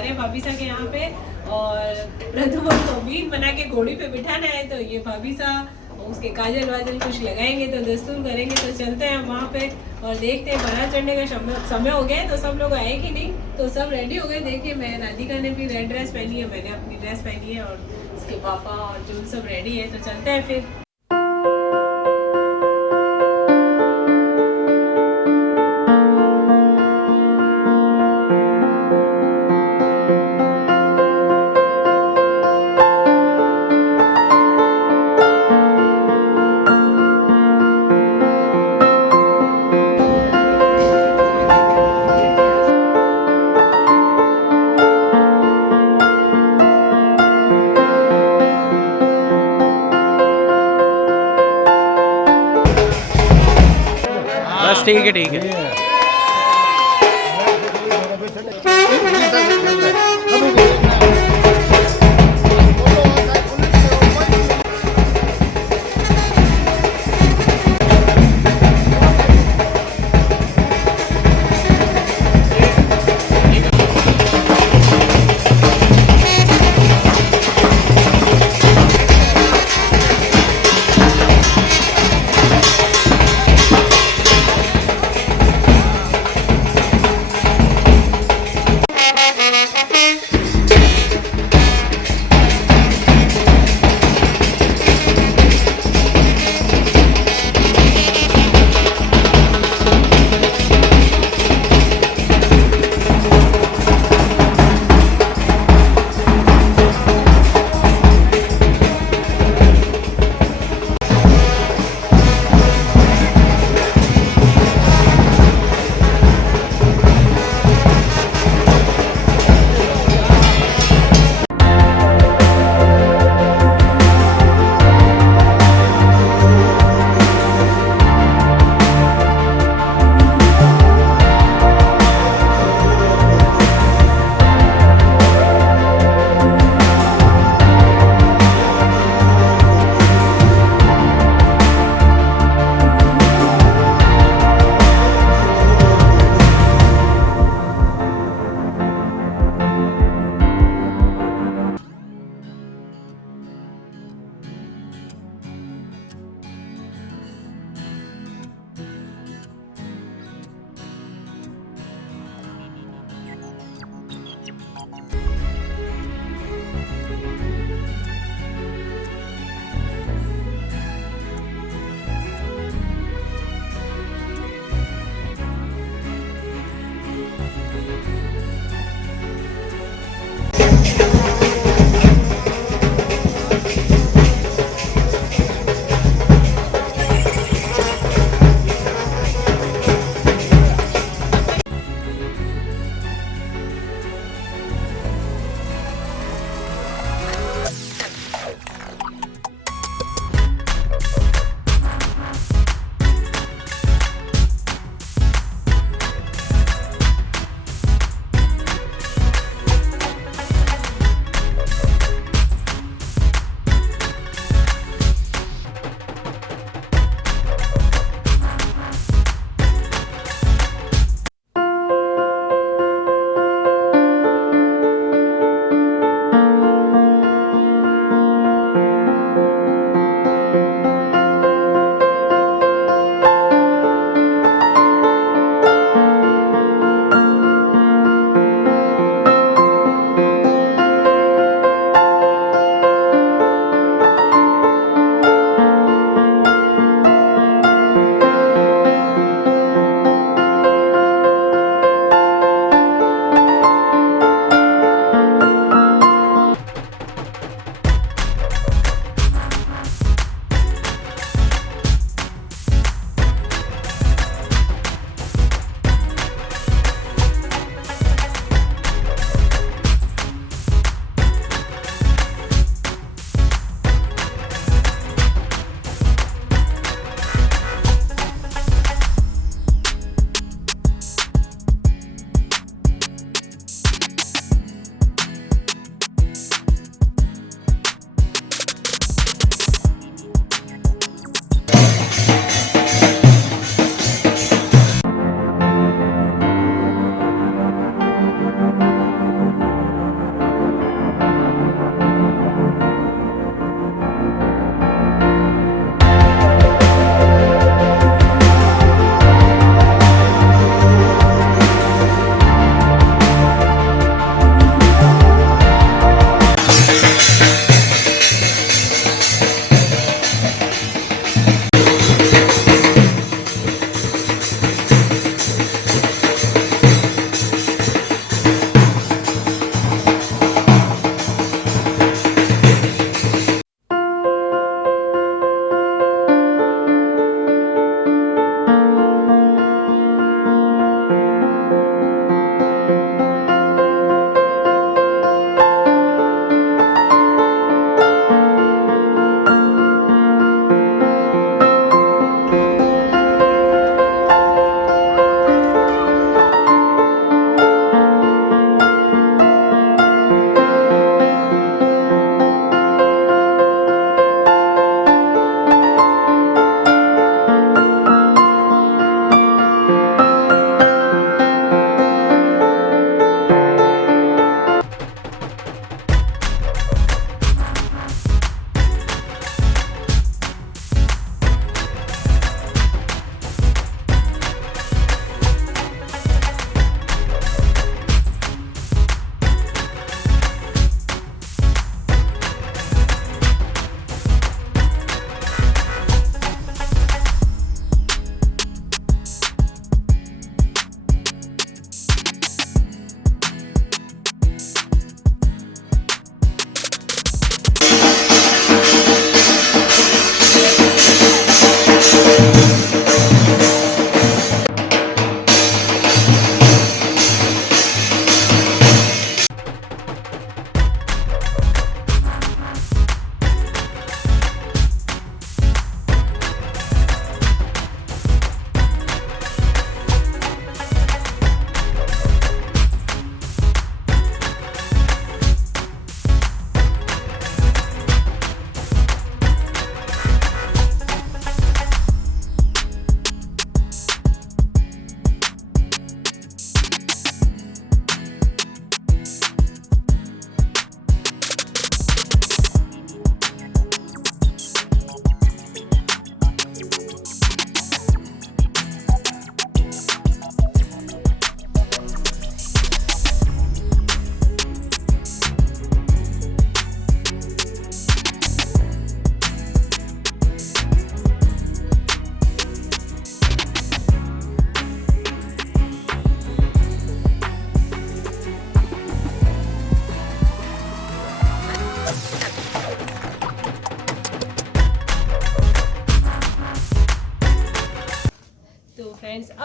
रहे हैं भाभी सा के यहाँ पे और प्रदुमन को भी बना के घोड़ी पे बिठाना है। तो ये भाभी सा उसके काजल वाजल कुछ लगाएंगे तो दस्तूर करेंगे। तो चलते हैं वहाँ पे और देखते हैं। बारात चढ़ने का समय हो गया है तो सब लोग आए कि नहीं। तो सब रेडी हो गए। देखिए मैं राधिका ने भी रेड ड्रेस पहनी है, मैंने अपनी ड्रेस पहनी है और उसके पापा और जो सब रेडी है। तो चलते हैं फिर। बस ठीक है ठीक है।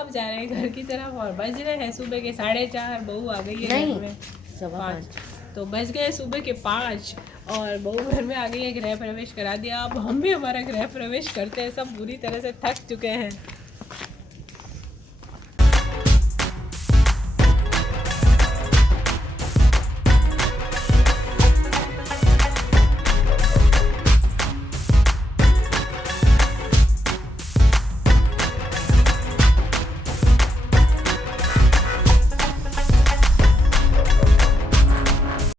अब जा रहे हैं घर की तरफ और बज रहे हैं सुबह के 4:30। बहू आ गई है घर में 5, तो बज गए सुबह के 5 और बहू घर में आ गई है। गृह प्रवेश करा दिया। अब हम भी हमारा गृह प्रवेश करते हैं। सब बुरी तरह से थक चुके हैं।